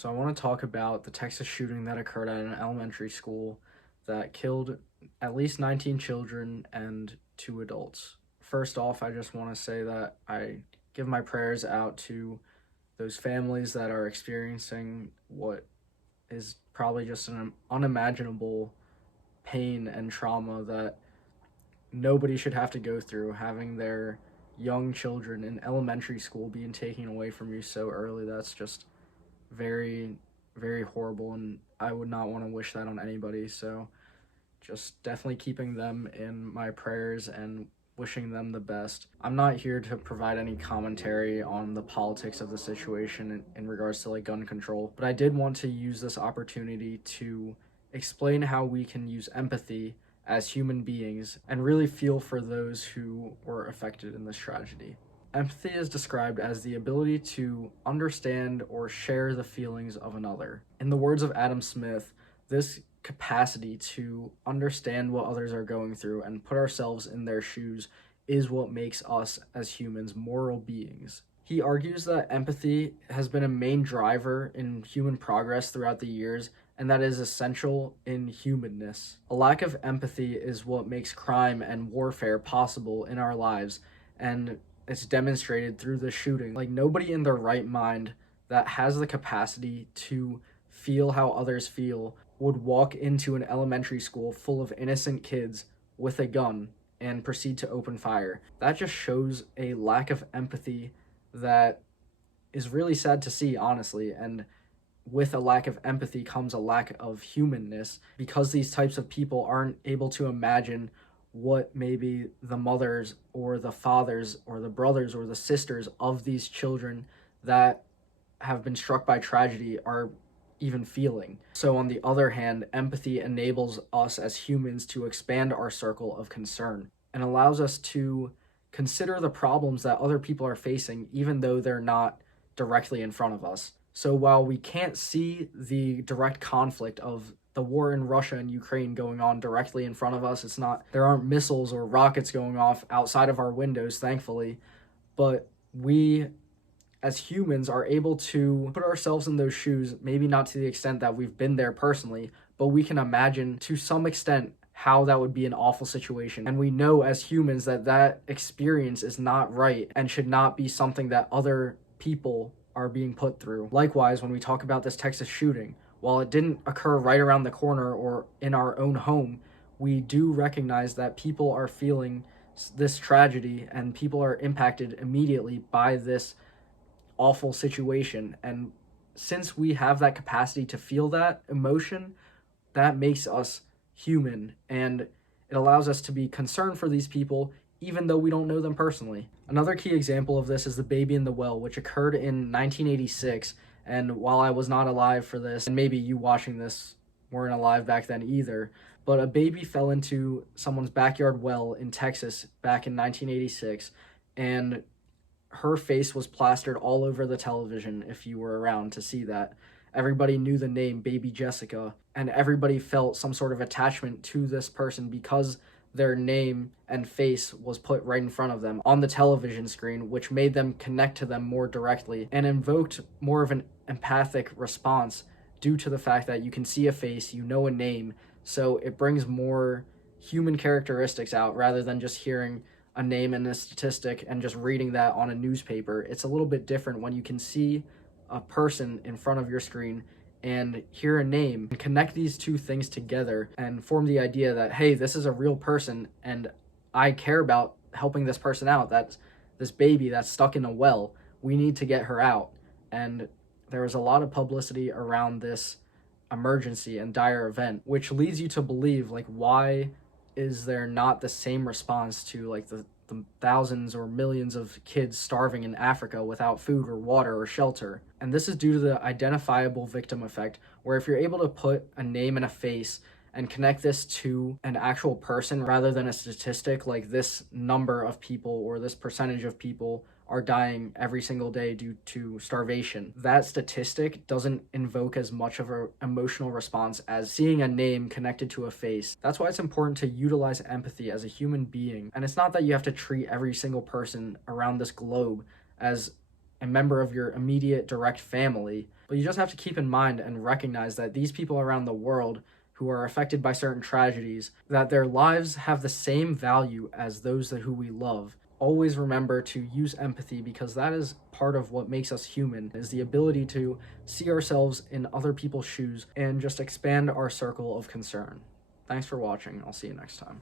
So I want to talk about the Texas shooting that occurred at an elementary school that killed at least 19 children and 2 adults. First off, I just want to say that I give my prayers out to those families that are experiencing what is probably just an unimaginable pain and trauma that nobody should have to go through, having their young children in elementary school being taken away from you so early. That's just very, very horrible, and I would not want to wish that on anybody. So just definitely keeping them in my prayers and wishing them the best. I'm not here to provide any commentary on the politics of the situation in regards to like gun control, but I did want to use this opportunity to explain how we can use empathy as human beings and really feel for those who were affected in this tragedy. Empathy is described as the ability to understand or share the feelings of another. In the words of Adam Smith, this capacity to understand what others are going through and put ourselves in their shoes is what makes us as humans moral beings. He argues that empathy has been a main driver in human progress throughout the years, and that is essential in humanness. A lack of empathy is what makes crime and warfare possible in our lives, and it's demonstrated through the shooting. Like, nobody in their right mind that has the capacity to feel how others feel would walk into an elementary school full of innocent kids with a gun and proceed to open fire. That just shows a lack of empathy that is really sad to see, honestly. And with a lack of empathy comes a lack of humanness, because these types of people aren't able to imagine what maybe the mothers or the fathers or the brothers or the sisters of these children that have been struck by tragedy are even feeling. So on the other hand, empathy enables us as humans to expand our circle of concern and allows us to consider the problems that other people are facing, even though they're not directly in front of us. So while we can't see the direct conflict of the war in Russia and Ukraine going on directly in front of us, there aren't missiles or rockets going off outside of our windows, thankfully, but we as humans are able to put ourselves in those shoes, maybe not to the extent that we've been there personally, but we can imagine to some extent how that would be an awful situation. And we know as humans that that experience is not right and should not be something that other people are being put through. Likewise, when we talk about this Texas shooting, while it didn't occur right around the corner or in our own home, we do recognize that people are feeling this tragedy and people are impacted immediately by this awful situation. And since we have that capacity to feel that emotion, that makes us human, and it allows us to be concerned for these people even though we don't know them personally. Another key example of this is the baby in the well, which occurred in 1986. And while I was not alive for this, and maybe you watching this weren't alive back then either, but a baby fell into someone's backyard well in Texas back in 1986, and her face was plastered all over the television if you were around to see that. Everybody knew the name Baby Jessica, and everybody felt some sort of attachment to this person because their name and face was put right in front of them on the television screen, which made them connect to them more directly and invoked more of an empathic response due to the fact that you can see a face, you know a name, so it brings more human characteristics out rather than just hearing a name and a statistic and just reading that on a newspaper. It's a little bit different when you can see a person in front of your screen and hear a name and connect these two things together and form the idea that, hey, this is a real person and I care about helping this person out. That's this baby that's stuck in a well. We need to get her out. And there was a lot of publicity around this emergency and dire event, which leads you to believe, like, why is there not the same response to like the thousands or millions of kids starving in Africa without food or water or shelter? And this is due to the identifiable victim effect, where if you're able to put a name and a face and connect this to an actual person rather than a statistic, like this number of people or this percentage of people are dying every single day due to starvation, that statistic doesn't invoke as much of an emotional response as seeing a name connected to a face. That's why it's important to utilize empathy as a human being. And it's not that you have to treat every single person around this globe as a member of your immediate direct family, but you just have to keep in mind and recognize that these people around the world who are affected by certain tragedies, that their lives have the same value as those who we love. Always remember to use empathy, because that is part of what makes us human, is the ability to see ourselves in other people's shoes and just expand our circle of concern. Thanks for watching. I'll see you next time.